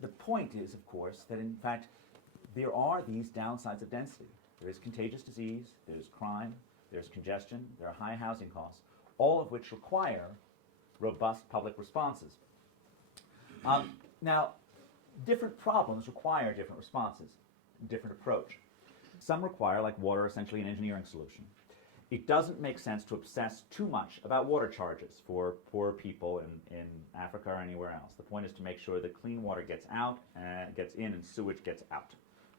the point is, of course, that in fact there are these downsides of density. There is contagious disease, there's crime, there's congestion, there are high housing costs, all of which require robust public responses. Now, different problems require different responses, different approach. Some require, like water, essentially an engineering solution. It doesn't make sense to obsess too much about water charges for poor people in Africa or anywhere else. The point is to make sure that clean water gets out, gets in, and sewage gets out,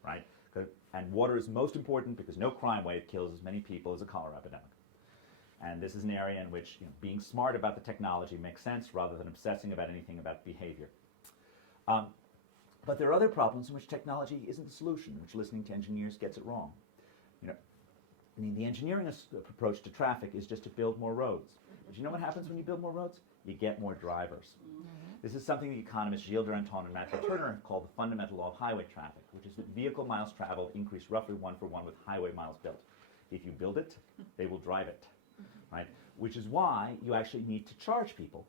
right? And water is most important because no crime wave kills as many people as a cholera epidemic. And this is an area in which being smart about the technology makes sense rather than obsessing about anything about behavior. But there are other problems in which technology isn't the solution, in which listening to engineers gets it wrong. I mean, the engineering approach to traffic is just to build more roads. But you know what happens when you build more roads? You get more drivers. This is something the economists Gilles Duranton and Matthew Turner have called the fundamental law of highway traffic, which is that vehicle miles traveled increase roughly 1-for-1 with highway miles built. If you build it, they will drive it, right? Which is why you actually need to charge people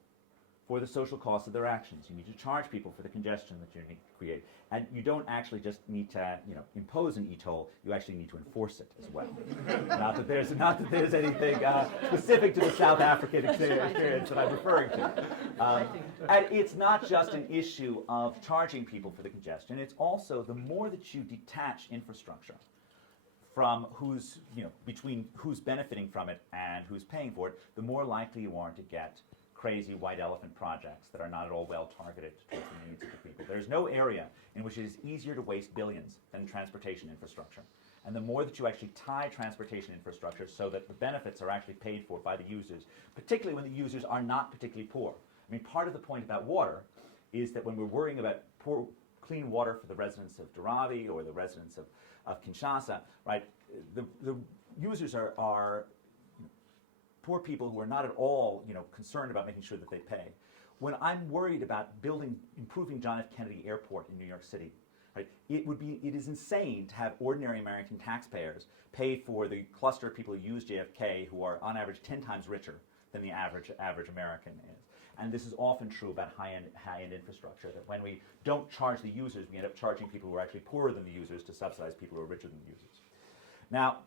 for the social costs of their actions. You need to charge people for the congestion that you need to create. And you don't actually just need to impose an e-toll, you actually need to enforce it as well. not that there's anything specific to the South African experience that I'm referring to. And it's not just an issue of charging people for the congestion, it's also the more that you detach infrastructure from between who's benefiting from it and who's paying for it, the more likely you are to get crazy white elephant projects that are not at all well targeted towards the needs of the people. There's no area in which it is easier to waste billions than transportation infrastructure. And the more that you actually tie transportation infrastructure so that the benefits are actually paid for by the users, particularly when the users are not particularly poor. I mean, part of the point about water is that when we're worrying about poor, clean water for the residents of Dharavi or the residents of Kinshasa, right, the users are poor people who are not at all, concerned about making sure that they pay. When I'm worried about improving John F. Kennedy Airport in New York City, right, it is insane to have ordinary American taxpayers pay for the cluster of people who use JFK who are on average 10 times richer than the average American is. And this is often true about high-end infrastructure, that when we don't charge the users, we end up charging people who are actually poorer than the users to subsidize people who are richer than the users. Now,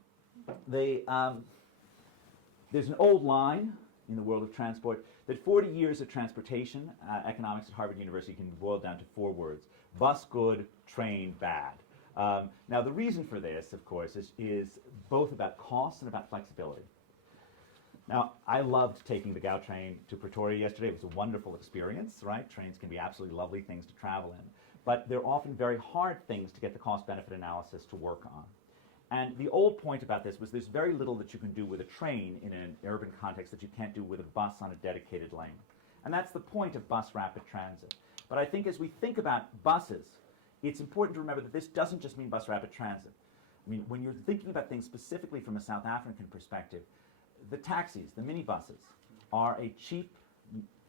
there's an old line in the world of transport that 40 years of transportation economics at Harvard University can be boiled down to 4 words: bus good, train bad. Now the reason for this, of course, is both about cost and about flexibility. Now, I loved taking the GOW train to Pretoria yesterday. It was a wonderful experience, right? Trains can be absolutely lovely things to travel in. But they're often very hard things to get the cost-benefit analysis to work on. And the old point about this was there's very little that you can do with a train in an urban context that you can't do with a bus on a dedicated lane. And that's the point of bus rapid transit. But I think as we think about buses, it's important to remember that this doesn't just mean bus rapid transit. I mean, when you're thinking about things specifically from a South African perspective, the taxis, the minibuses, are a cheap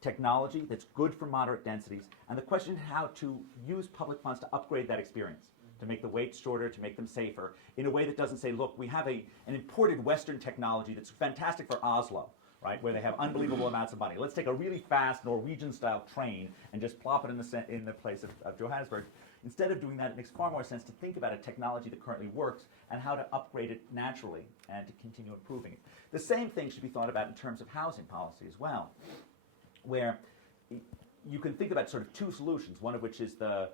technology that's good for moderate densities. And the question is how to use public funds to upgrade that experience, to make the waits shorter, to make them safer, in a way that doesn't say, look, we have an imported Western technology that's fantastic for Oslo, right, where they have unbelievable amounts of money. Let's take a really fast Norwegian-style train and just plop it in the place of Johannesburg. Instead of doing that, it makes far more sense to think about a technology that currently works and how to upgrade it naturally and to continue improving it. The same thing should be thought about in terms of housing policy as well, where you can think about sort of 2 solutions, one of which is the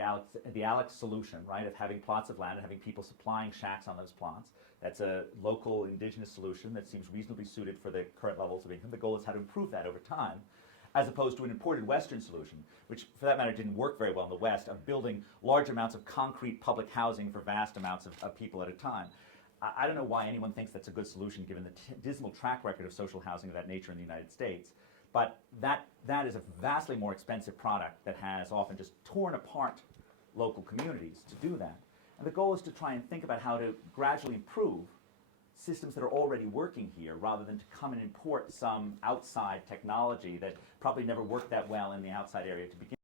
Alex solution, right, of having plots of land and having people supplying shacks on those plots. That's a local indigenous solution that seems reasonably suited for the current levels of income. The goal is how to improve that over time, as opposed to an imported Western solution, which for that matter didn't work very well in the West, of building large amounts of concrete public housing for vast amounts of people at a time. I don't know why anyone thinks that's a good solution given the dismal track record of social housing of that nature in the United States. But that is a vastly more expensive product that has often just torn apart local communities to do that. And the goal is to try and think about how to gradually improve systems that are already working here rather than to come and import some outside technology that probably never worked that well in the outside area to begin with.